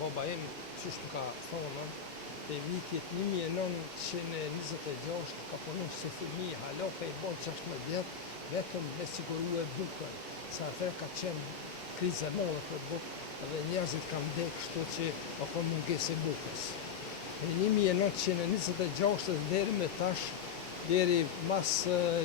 Baba im, qështu ka thonë, te vitit 1926 ka punu si fëmi, halo ka i bon 16 vjetë, vetëm me siguru e bukën, sa atër ka qenë krize modhe për bukë, dhe njerëzit kam vdekë kështu që o ka munges e bukës. Në 1926 deri me tash, deri mas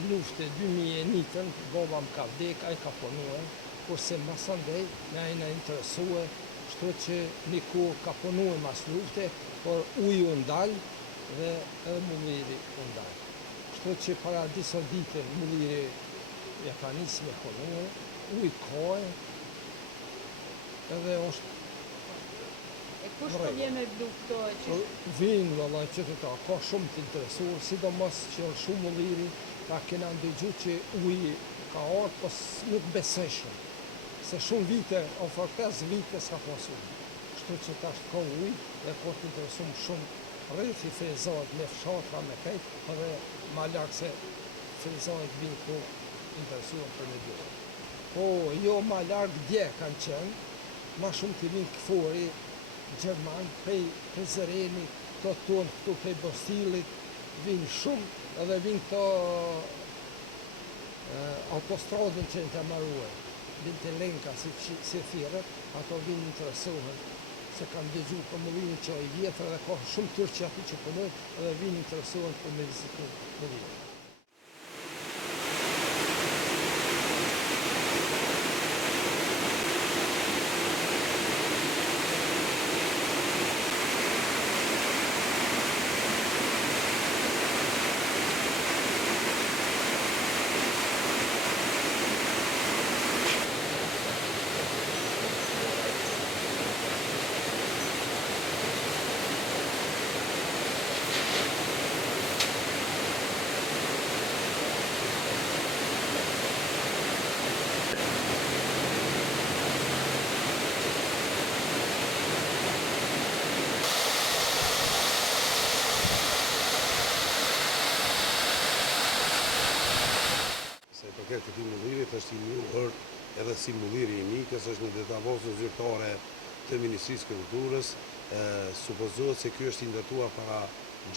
lufte 2001, baba më ka vdekë, a i ka punue, kurse mas andej me a i na interesue, kështu që një kohë ka punu e mas lufte, por uji u ndalë dhe edhe mulliri u ndalë. Kështu që para disa dite mulliri ja ka nisë me punu, uji kohë, edhe është... E kush të vjen me blu këto? Vinë, vëllaj, qytetar, ka shumë të interesuar, sidomos që është shumë mulliri, ka kena ndëgju që uji ka ardhur, po nuk beseshëm. Se shumë vite, ofër 5 vite s'ka pasu. Kështu që tash ka ujë dhe po të interesum shumë rreth i frizohet me fshatra, me kajt, edhe ma larkë se frizohet vinë ku interesuar për me bjërë. Po, jo ma larkë dje kanë qenë, ma shumë të vinë këfori, Gjerman, prej Zëreni, të tonë këtu prej Bostilit, vinë shumë, edhe vinë të autostradën që në të maruar. Vinë të lenka si thirët, ato vinë interesohen, se kanë dëgju për mullinë që i vjetër dhe ka shumë tërë që ati që punojnë dhe vinë interesohen për me vizitu mullinë. Këtë këti mullirit është i njohur edhe si mulliri i Mikës, është në databazën zyrtare të Ministrisë Kulturës. Supozohet se ky është i ndërtuar para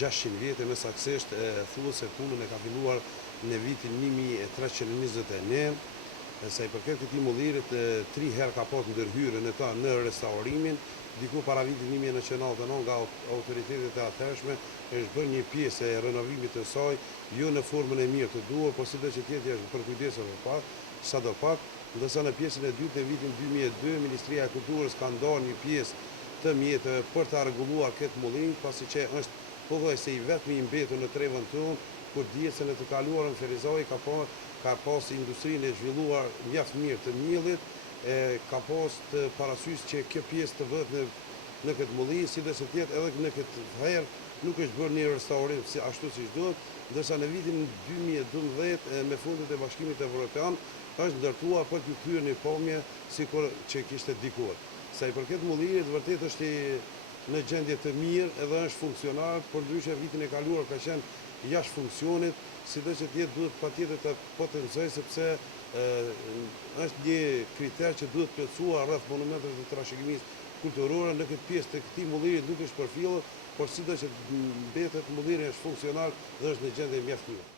600 vjetë, më saktësisht thuhet se punën e ka filluar në vitin 1329. Sa i përket këtij mullirit, 3 herë ka pasur ndërhyrje në ta në restaurimin, diku para vitit 1999 nga autoritetet e atërshme është bërë një pjesë e renovimit të saj, jo në formën e mirë të duhur, por sido që tjetër është për kujdesur për sadopak, ndërsa në pjesën e dytë në vitin 2002 Ministria e Kulturës ka ndarë një pjesë të mjeteve për ta rregulluar këtë mullim, pasi që është pothuajse i vetmi i mbetur në trevën tonë, kur dihet se në të kaluarën Ferizaj ka pas industrinë e zhvilluar mjaft mirë të miellit, ka pas të parasysh që kjo pjesë të vëhet në këtë mullim, sidoqë tjetër edhe në këtë herë nuk është bërë një restaurim ashtu siç duhet, ndërsa në vitin 2012 me fondet e Bashkimit Evropian është ndërtuar për të kthyer në pamje sikur që kishte dikur. Sa i përket mullimit, vërtet është në gjendje të mirë edhe është funksional, por ndryshe vitin e kaluar ka qenë jashtë funksionit, sidoqë tjetër duhet patjetër të potencojë sepse është një kriter që duhet plotësuar rreth monumenteve të trashëgimisë kulturore. Në këtë pjesë të këtij mulliri nuk është përfillur, por sidoqë mbetet mulliri është funksional dhe është në gjendje mjaft mirë.